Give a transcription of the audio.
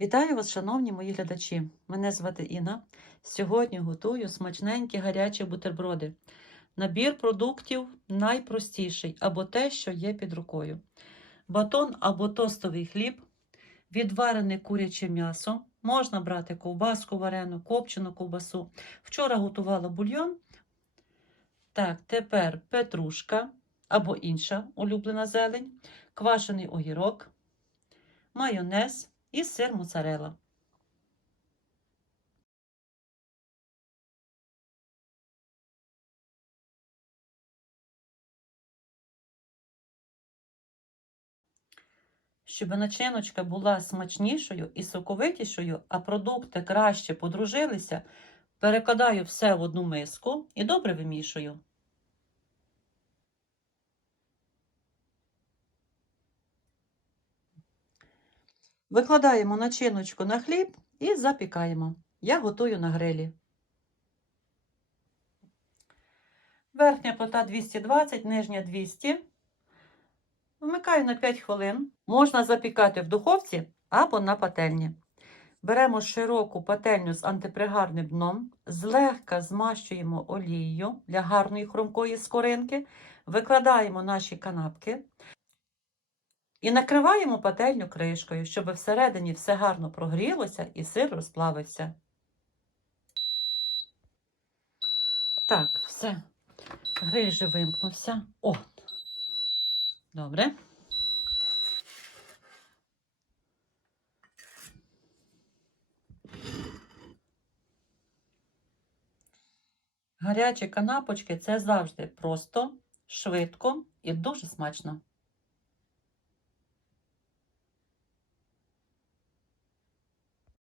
Вітаю вас, шановні мої глядачі! Мене звати Інна. Сьогодні готую смачненькі гарячі бутерброди. Набір продуктів найпростіший або те, що є під рукою. Батон або тостовий хліб, відварене куряче м'ясо. Можна брати ковбаску варену, копчену ковбасу. Вчора готувала бульйон. Так, тепер петрушка або інша улюблена зелень, квашений огірок, майонез і сир моцарела. Щоб начиночка була смачнішою і соковитішою, а продукти краще подружилися, перекладаю все в одну миску і добре вимішую. Викладаємо начиночку на хліб і запікаємо. Я готую на грилі. Верхня плита 220, нижня 200. Вмикаю на 5 хвилин. Можна запікати в духовці або на пательні. Беремо широку пательню з антипригарним дном, злегка змащуємо олією для гарної хрумкої скоринки, викладаємо наші канапки і накриваємо пательню кришкою, щоб всередині все гарно прогрілося і сир розплавився. Так, все. Гриль вже вимкнувся. О! Добре. Гарячі канапочки це завжди просто, швидко і дуже смачно.